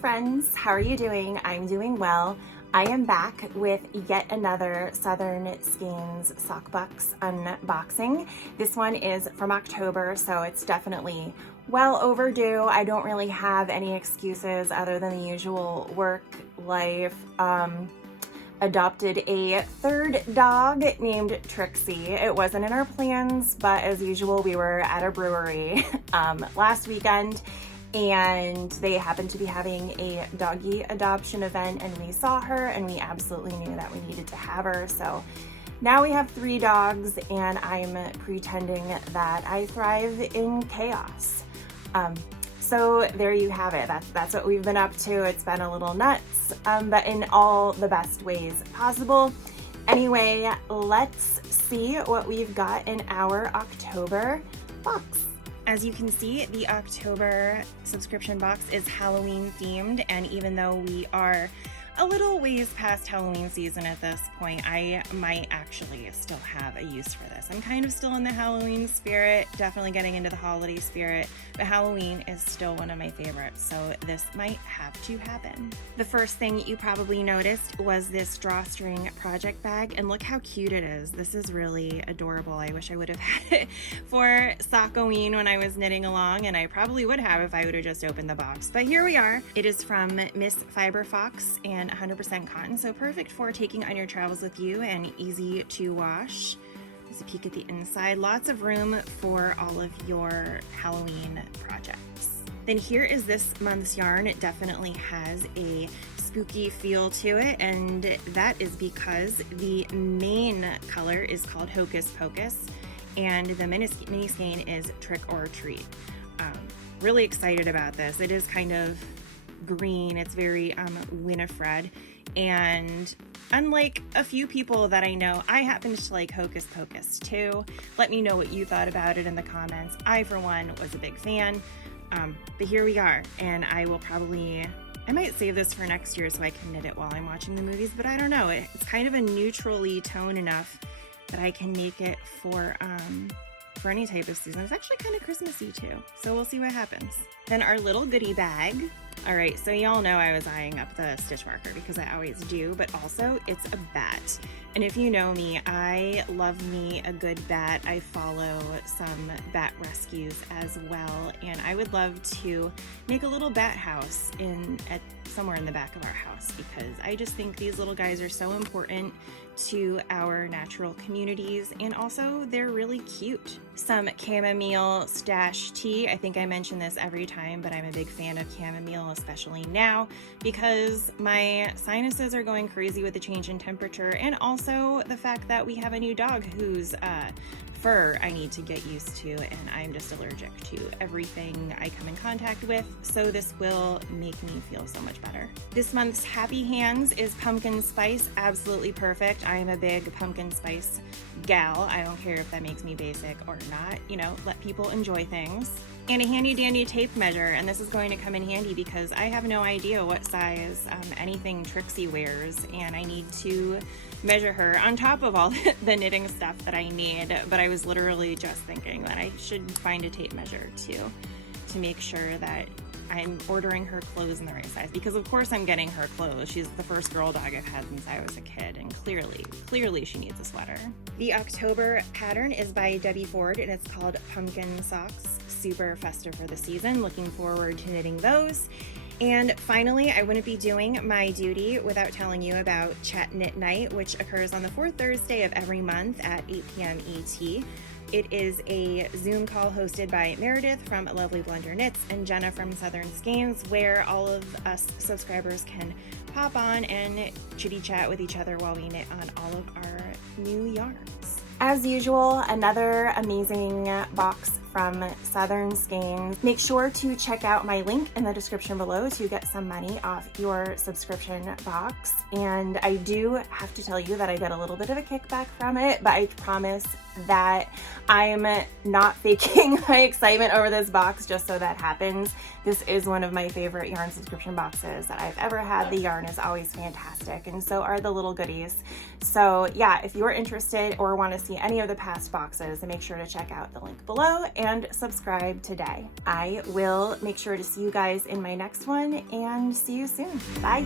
friends, how are you doing? I'm doing well. I am back with yet another Southern Skeins sock box unboxing. This one is from October, so it's definitely well overdue. I don't really have any excuses other than the usual work, life. Adopted a third dog named Trixie. It wasn't in our plans, but as usual, we were at a brewery last weekend, and they happened to be having a doggy adoption event, and we saw her and we absolutely knew that we needed to have her. So now we have 3 dogs, and I'm pretending that I thrive in chaos. So there you have it. That's what we've been up to. It's been a little nuts, but in all the best ways possible. Anyway, let's see what we've got in our October box. As you can see, the October subscription box is Halloween themed, and even though we are a little ways past Halloween season at this point, I might actually still have a use for this. I'm kind of still in the Halloween spirit, definitely getting into the holiday spirit, but Halloween is still one of my favorites, so this might have to happen. The first thing you probably noticed was this drawstring project bag, and look how cute it is. This is really adorable. I wish I would have had it for Sockoween when I was knitting along, and I probably would have if I would have just opened the box, but here we are. It is from Miss Fiber Fox and 100% cotton, so perfect for taking on your travels with you and easy to wash. There's a peek at the inside. Lots of room for all of your Halloween projects. Then here is this month's yarn. It definitely has a spooky feel to it, and that is because the main color is called Hocus Pocus and the mini skein is Trick or Treat. Really excited about this. It is kind of green. It's very Winifred, and unlike a few people that I know, I happen to like Hocus Pocus too. Let me know what you thought about it in the comments. I, for one, was a big fan, but here we are, and I might save this for next year so I can knit it while I'm watching the movies, but I don't know. It's kind of a neutrally tone enough that I can make it for any type of season. It's actually kind of Christmassy too, so we'll see what happens. Then our little goodie bag. All right, so y'all know I was eyeing up the stitch marker because I always do, but also it's a bat. And if you know me, I love me a good bat. I follow some bat rescues as well, and I would love to make a little bat house somewhere in the back of our house, because I just think these little guys are so important to our natural communities, and also they're really cute. Some Chamomile Stash tea. I think I mention this every time, but I'm a big fan of chamomile, especially now because my sinuses are going crazy with the change in temperature, and also the fact that we have a new dog whose fur I need to get used to, and I'm just allergic to everything I come in contact with, so this will make me feel so much better. This month's Happy Hands is pumpkin spice. Absolutely perfect. I am a big pumpkin spice gal. I don't care if that makes me basic or not, let people enjoy things. And a handy dandy tape measure, and this is going to come in handy because I have no idea what size anything Trixie wears, and I need to measure her on top of all the knitting stuff that I need. But I was literally just thinking that I should find a tape measure to make sure that I'm ordering her clothes in the right size, because of course I'm getting her clothes. She's the first girl dog I've had since I was a kid, and clearly she needs a sweater. The October pattern is by Debbie Ford, and it's called Pumpkin Socks. Super festive for the season. Looking forward to knitting those. And finally, I wouldn't be doing my duty without telling you about Chat Knit Night, which occurs on the 4th Thursday of every month at 8 p.m. ET. It is a Zoom call hosted by Meredith from Lovely Blender Knits and Jenna from Southern Skeins, where all of us subscribers can pop on and chitty chat with each other while we knit on all of our new yarns. As usual, another amazing box from Southern Skeins. Make sure to check out my link in the description below to get some money off your subscription box. And I do have to tell you that I get a little bit of a kickback from it, but I promise that I'm not faking my excitement over this box just so that happens. This is one of my favorite yarn subscription boxes that I've ever had. The yarn is always fantastic, and so are the little goodies. So yeah, if you're interested or want to see any of the past boxes, then make sure to check out the link below and subscribe today. I will make sure to see you guys in my next one, and see you soon. Bye.